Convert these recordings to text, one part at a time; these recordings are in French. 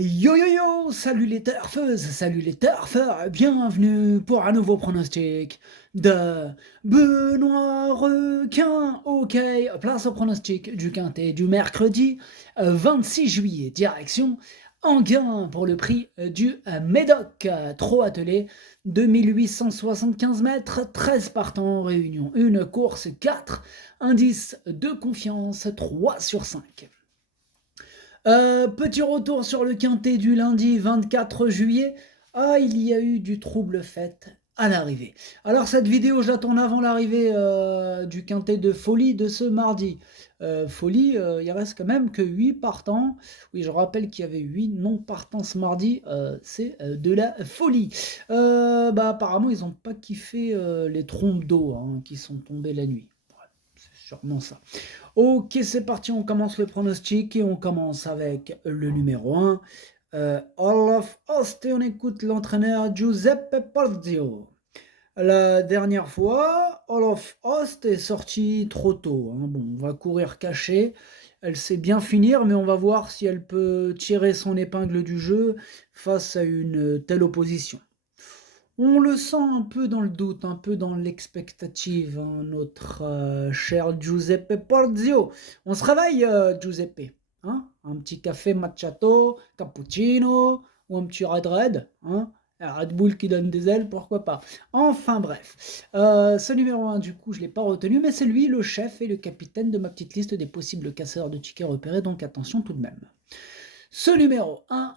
Yo yo yo, salut les turfeuses, salut les turfeurs, bienvenue pour un nouveau pronostic de Benoît Requin. Ok, place au pronostic du quintet du mercredi 26 juillet, direction Enghien pour le prix du Médoc. Trop attelé, 2875 mètres, 13 partants en réunion, une course 4, indice de confiance 3 sur 5. Petit retour sur le quintet du lundi 24 juillet. Ah, il y a eu du trouble fait à l'arrivée. Alors cette vidéo, je l'attends avant l'arrivée du quintet de folie de ce mardi. Folie, il reste quand même que 8 partants. Oui, je rappelle qu'il y avait 8 non partants ce mardi. C'est de la folie. Apparemment, ils n'ont pas kiffé les trompes d'eau qui sont tombées la nuit. Ouais, c'est sûrement ça. Ok, c'est parti, on commence le pronostic et on commence avec le numéro 1. Olaf Host et on écoute l'entraîneur Giuseppe Porzio. La dernière fois, Olaf Host est sorti trop tôt. Bon, on va courir caché. Elle sait bien finir, mais on va voir si elle peut tirer son épingle du jeu face à une telle opposition. On le sent un peu dans le doute, un peu dans l'expectative, notre cher Giuseppe Porzio. On se réveille, Giuseppe. Un petit café macchiato, cappuccino, ou un petit Red, un Red Bull qui donne des ailes, pourquoi pas. Enfin bref, ce numéro 1, du coup, je ne l'ai pas retenu, mais c'est lui le chef et le capitaine de ma petite liste des possibles casseurs de tickets repérés, donc attention tout de même. Ce numéro 1,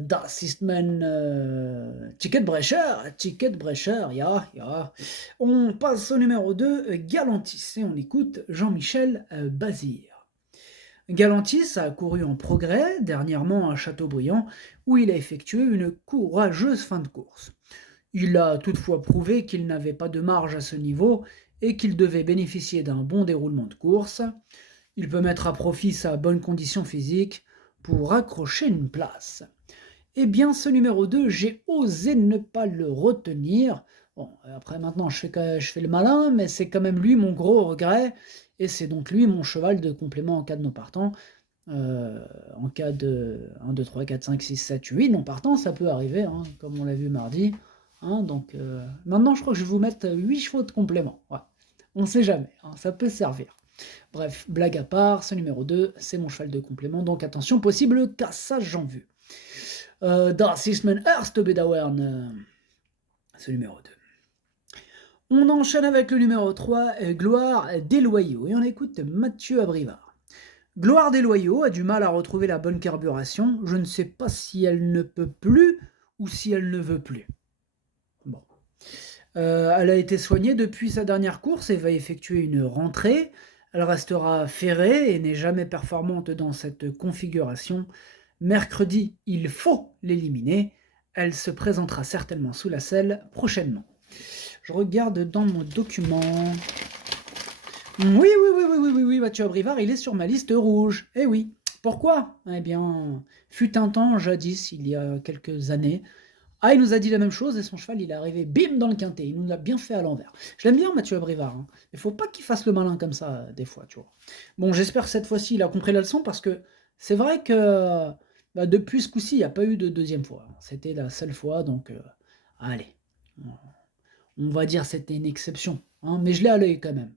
das ist mein Ticketbrecher, ja. On passe au numéro 2, Galantis, et on écoute Jean-Michel Bazir. Galantis a couru en progrès dernièrement à Châteaubriand, où il a effectué une courageuse fin de course. Il a toutefois prouvé qu'il n'avait pas de marge à ce niveau et qu'il devait bénéficier d'un bon déroulement de course. Il peut mettre à profit sa bonne condition physique pour accrocher une place. Eh bien, ce numéro 2, j'ai osé ne pas le retenir. Bon, après maintenant, je fais le malin, mais c'est quand même lui mon gros regret, et c'est donc lui mon cheval de complément en cas de non partant. En cas de 1, 2, 3, 4, 5, 6, 7, 8 non partant, ça peut arriver, comme on l'a vu mardi. Donc maintenant, je crois que je vais vous mettre 8 chevaux de complément. Ouais. On ne sait jamais, ça peut servir. Bref, blague à part, ce numéro 2, c'est mon cheval de complément, donc attention, possible cassage en vue. Das ist mein erste Bedauern, ce numéro 2. On enchaîne avec le numéro 3, Gloire des Loyaux, et on écoute Mathieu Abrivard. Gloire des Loyaux a du mal à retrouver la bonne carburation, je ne sais pas si elle ne peut plus ou si elle ne veut plus. Bon. Elle a été soignée depuis sa dernière course et va effectuer une rentrée. Elle restera ferrée et n'est jamais performante dans cette configuration. Mercredi, il faut l'éliminer. Elle se présentera certainement sous la selle prochainement. Je regarde dans mon document. Oui, Mathieu Abrivard, il est sur ma liste rouge. Eh oui. Pourquoi ? Eh bien, fut un temps, jadis, il y a quelques années, il nous a dit la même chose et son cheval, il est arrivé, bim, dans le quintet. Il nous l'a bien fait à l'envers. Je l'aime bien, Mathieu Abrivard. Il faut pas qu'il fasse le malin comme ça, des fois, tu vois. Bon, j'espère que cette fois-ci, il a compris la leçon parce que c'est vrai que depuis ce coup-ci, il n'y a pas eu de deuxième fois. C'était la seule fois, donc allez. On va dire que c'était une exception. Mais je l'ai à l'œil quand même.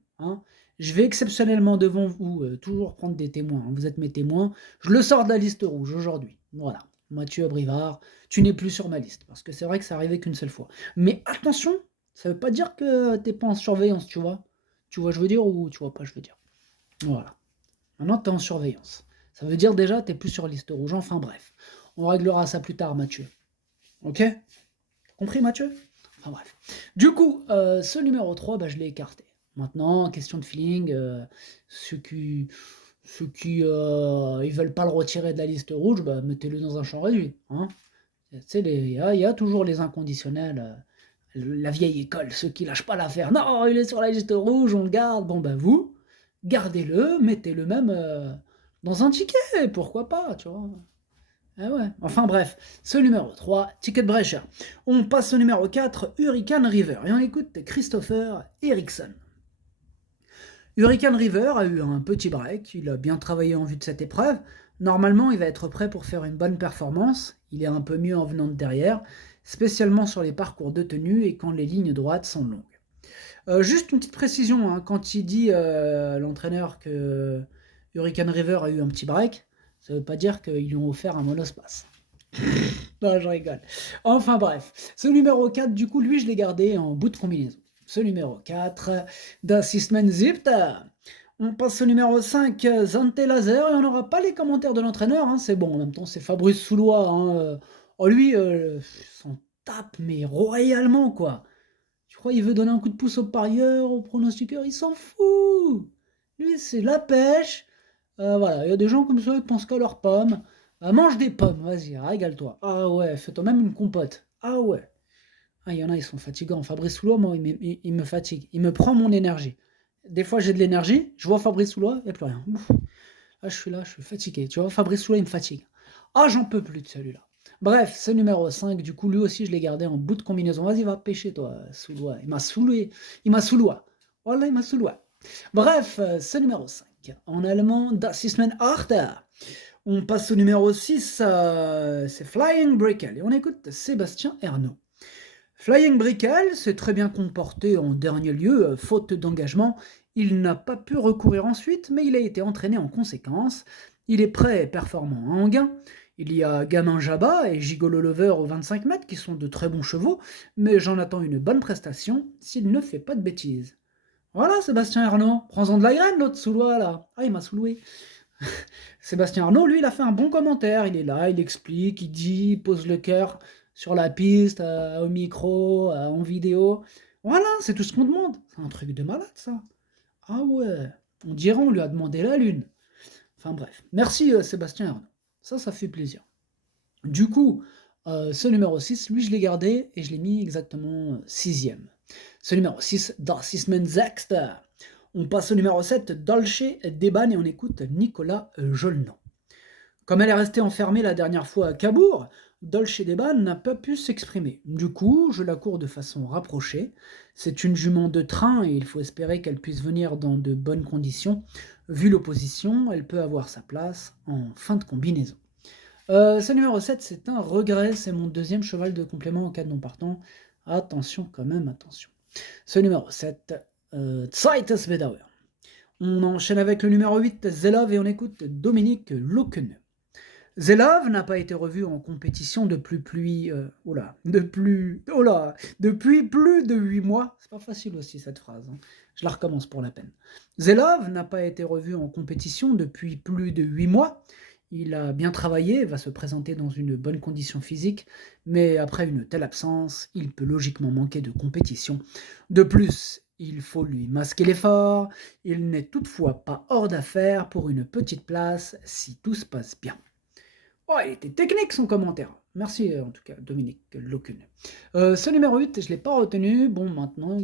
Je vais exceptionnellement devant vous toujours prendre des témoins. Vous êtes mes témoins. Je le sors de la liste rouge aujourd'hui. Voilà. Mathieu Abrivard, tu n'es plus sur ma liste, parce que c'est vrai que ça arrivait qu'une seule fois. Mais attention, ça veut pas dire que t'es pas en surveillance, tu vois. Tu vois je veux dire ou tu vois pas je veux dire. Voilà. Maintenant t'es en surveillance. Ça veut dire déjà t'es plus sur liste rouge. Enfin bref, on réglera ça plus tard, Mathieu. Ok ? Compris, Mathieu ? Enfin bref. Du coup, ce numéro 3, je l'ai écarté. Maintenant, question de feeling, ceux qui ils veulent pas le retirer de la liste rouge, mettez-le dans un champ réduit. Tu sais, il y a toujours les inconditionnels, la vieille école, ceux qui lâchent pas l'affaire. Non, il est sur la liste rouge, on le garde. Bon, vous, gardez-le, mettez-le même dans un ticket, pourquoi pas, tu vois. Ouais. Enfin bref, ce numéro 3, Ticketbrecher. On passe au numéro 4, Hurricane River, et on écoute Christopher Eriksson. Hurricane River a eu un petit break, il a bien travaillé en vue de cette épreuve, Normalement, il va être prêt pour faire une bonne performance. Il est un peu mieux en venant de derrière, spécialement sur les parcours de tenue et quand les lignes droites sont longues. Juste une petite précision, hein, quand il dit l'entraîneur que Hurricane River a eu un petit break, ça ne veut pas dire qu'ils lui ont offert un monospace. Non, je rigole. Enfin bref, ce numéro 4, du coup, lui, je l'ai gardé en bout de combinaison. Ce numéro 4, Das ist mein Siebter. On passe au numéro 5, Zante Laser, et on n'aura pas les commentaires de l'entraîneur, hein, c'est bon, en même temps, c'est Fabrice Soulois. Hein, oh, lui, s'en tape, mais royalement, quoi. Tu crois qu'il veut donner un coup de pouce aux parieurs, aux pronostiqueurs? Il s'en fout. Lui, c'est la pêche. Voilà, il y a des gens comme ça, ils pensent qu'à leurs pommes. Mange des pommes, vas-y, régale-toi. Ah ouais, fais-toi même une compote. Ah ouais. Ah, il y en a, ils sont fatigants. Fabrice Soulois, moi, il me fatigue. Il me prend mon énergie. Des fois, j'ai de l'énergie, je vois Fabrice Soulois, il n'y a plus rien. Ouf. Là, je suis fatigué. Tu vois, Fabrice Soulois, il me fatigue. Ah, j'en peux plus de celui-là. Bref, ce numéro 5, du coup, lui aussi, je l'ai gardé en bout de combinaison. Vas-y, va pêcher, toi, Soulois. Il m'a saoulé. Il m'a soulois. Voilà, il m'a soulois. Bref, ce numéro 5. En allemand, Das ist mein Achter. On passe au numéro 6, c'est Flying Brickle. Et on écoute Sébastien Ernaud. Flying Brickle s'est très bien comporté en dernier lieu, faute d'engagement. Il n'a pas pu recourir ensuite, mais il a été entraîné en conséquence. Il est prêt et performant en gain. Il y a Gamin Jabba et Gigolo Lover aux 25 mètres qui sont de très bons chevaux, mais j'en attends une bonne prestation s'il ne fait pas de bêtises. Voilà, Sébastien Arnaud, prends-en de la graine, l'autre soulois là. Ah, il m'a souloué. Sébastien Arnaud, lui, il a fait un bon commentaire. Il est là, il explique, il dit, il pose le cœur sur la piste, au micro, en vidéo. Voilà, c'est tout ce qu'on demande. C'est un truc de malade, ça. Ah ouais, on dirait on lui a demandé la lune. Enfin bref, merci Sébastien Arnaud. Ça fait plaisir. Du coup, ce numéro 6, lui, je l'ai gardé et je l'ai mis exactement sixième. Ce numéro 6, Das ist mein Sechster. On passe au numéro 7, Dolce Deban, et on écoute Nicolas Jolnan. Comme elle est restée enfermée la dernière fois à Cabourg, Dolce Deban n'a pas pu s'exprimer. Du coup, je la cours de façon rapprochée. C'est une jument de train et il faut espérer qu'elle puisse venir dans de bonnes conditions. Vu l'opposition, elle peut avoir sa place en fin de combinaison. Ce numéro 7, c'est un regret, c'est mon deuxième cheval de complément en cas de non partant. Attention quand même, attention. Ce numéro 7, Zweites Bedauer. On enchaîne avec le numéro 8, Zelov, et on écoute Dominique Lokene. Zelov n'a pas été revu en compétition depuis plus de 8 mois. C'est pas facile aussi cette phrase, hein. Je la recommence pour la peine. Zelov n'a pas été revu en compétition depuis plus de 8 mois. Il a bien travaillé, va se présenter dans une bonne condition physique, mais après une telle absence, il peut logiquement manquer de compétition. De plus, il faut lui masquer l'effort, il n'est toutefois pas hors d'affaire pour une petite place si tout se passe bien. Oh, il était technique son commentaire. Merci en tout cas, Dominique Lokun. Ce numéro 8, je ne l'ai pas retenu. Bon, maintenant,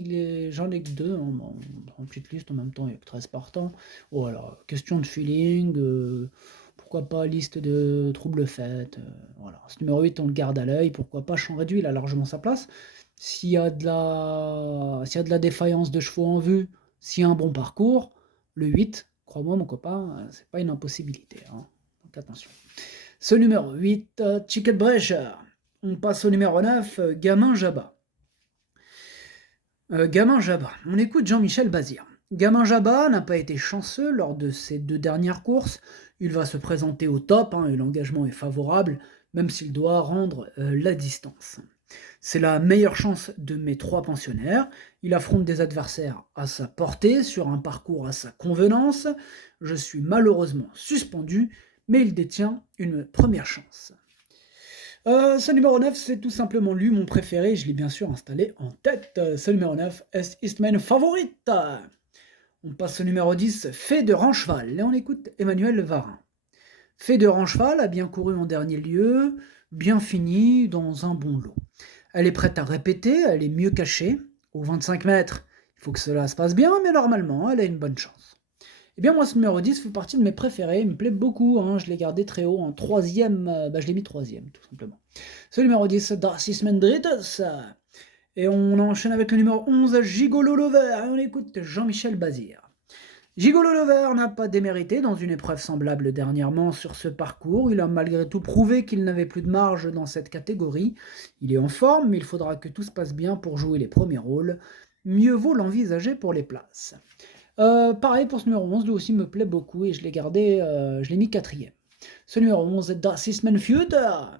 j'en ai que 2 en petite liste en même temps, il y a que 13 partants. Voilà, question de feeling, pourquoi pas liste de troubles faits. Voilà, ce numéro 8, on le garde à l'œil. Pourquoi pas champ réduit, il a largement sa place. S'il y a de la défaillance de chevaux en vue, s'il y a un bon parcours, le 8, crois-moi mon copain, c'est pas une impossibilité, hein. Donc attention. Ce numéro 8, Chicken Brecher. On passe au numéro 9, Gamin Jabba. Gamin Jabba. On écoute Jean-Michel Bazir. Gamin Jabba n'a pas été chanceux lors de ses 2 dernières courses. Il va se présenter au top, hein, et l'engagement est favorable, même s'il doit rendre la distance. C'est la meilleure chance de mes 3 pensionnaires. Il affronte des adversaires à sa portée, sur un parcours à sa convenance. Je suis malheureusement suspendu, mais il détient une première chance. Ce numéro 9, c'est tout simplement lui, mon préféré. Je l'ai bien sûr installé en tête. Ce numéro 9, es ist mein Favorit. On passe au numéro 10, Fée de Rancheval. Et on écoute Emmanuel Varin. Fée de Rancheval a bien couru en dernier lieu, bien fini, dans un bon lot. Elle est prête à répéter, elle est mieux cachée. Aux 25 mètres, il faut que cela se passe bien, mais normalement, elle a une bonne chance. Eh bien, moi, ce numéro 10 fait partie de mes préférés, il me plaît beaucoup, hein. Je l'ai gardé très haut en 3ème, je l'ai mis 3ème, tout simplement. Ce numéro 10, Das ist mein Drittes. Et on enchaîne avec le numéro 11, Gigolo Lover, et on écoute Jean-Michel Bazir. Gigolo Lover n'a pas démérité dans une épreuve semblable dernièrement sur ce parcours. Il a malgré tout prouvé qu'il n'avait plus de marge dans cette catégorie. Il est en forme, mais il faudra que tout se passe bien pour jouer les premiers rôles. Mieux vaut l'envisager pour les places. Pareil pour ce numéro 11, lui aussi me plaît beaucoup et je l'ai gardé, je l'ai mis quatrième. Ce numéro 11, Das ist mein Future.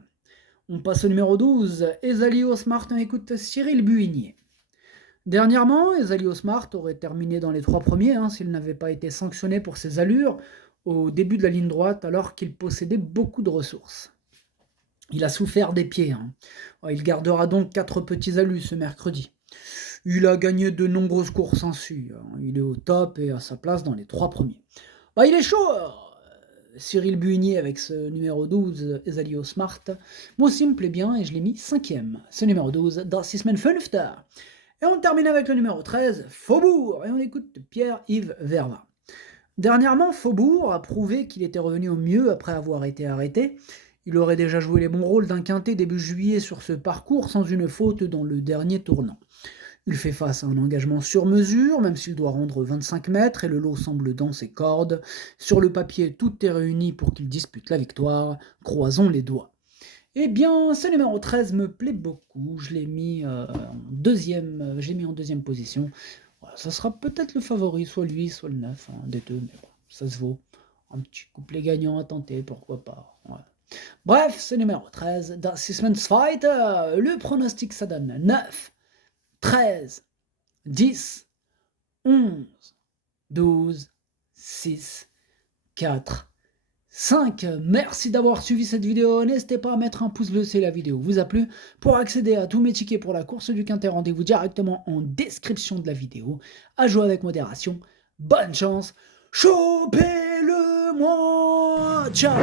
On passe au numéro 12, Ezali Smart, on écoute Cyril Buigné. Dernièrement, Ezali Smart aurait terminé dans les 3 premiers s'il n'avait pas été sanctionné pour ses allures au début de la ligne droite alors qu'il possédait beaucoup de ressources. Il a souffert des pieds. Il gardera donc 4 petits alus ce mercredi. Il a gagné de nombreuses courses en su. Il est au top et à sa place dans les 3 premiers. Il est chaud Cyril Buigné avec ce numéro 12, Ezali Smart. Moi aussi me plaît bien et je l'ai mis 5ème. Ce numéro 12, Das ist mein Fünfter. Et on termine avec le numéro 13, Faubourg, et on écoute Pierre-Yves Verva. Dernièrement, Faubourg a prouvé qu'il était revenu au mieux après avoir été arrêté. Il aurait déjà joué les bons rôles d'un quintet début juillet sur ce parcours sans une faute dans le dernier tournant. Il fait face à un engagement sur mesure, même s'il doit rendre 25 mètres et le lot semble dans ses cordes. Sur le papier, tout est réuni pour qu'il dispute la victoire. Croisons les doigts. Eh bien, ce numéro 13 me plaît beaucoup. Je l'ai mis en deuxième position. Voilà, ça sera peut-être le favori, soit lui, soit le 9, des deux, mais bon, ça se vaut. Un petit couplet gagnant à tenter, pourquoi pas. Ouais. Bref, ce numéro 13, Das ist mein Zweiter. Le pronostic, ça donne 9, 13, 10, 11, 12, 6, 4, 5. Merci d'avoir suivi cette vidéo. N'hésitez pas à mettre un pouce bleu si la vidéo vous a plu. Pour accéder à tous mes tickets pour la course du Quintet, rendez-vous directement en description de la vidéo. À jouer avec modération. Bonne chance. Chopez-le-moi. Ciao.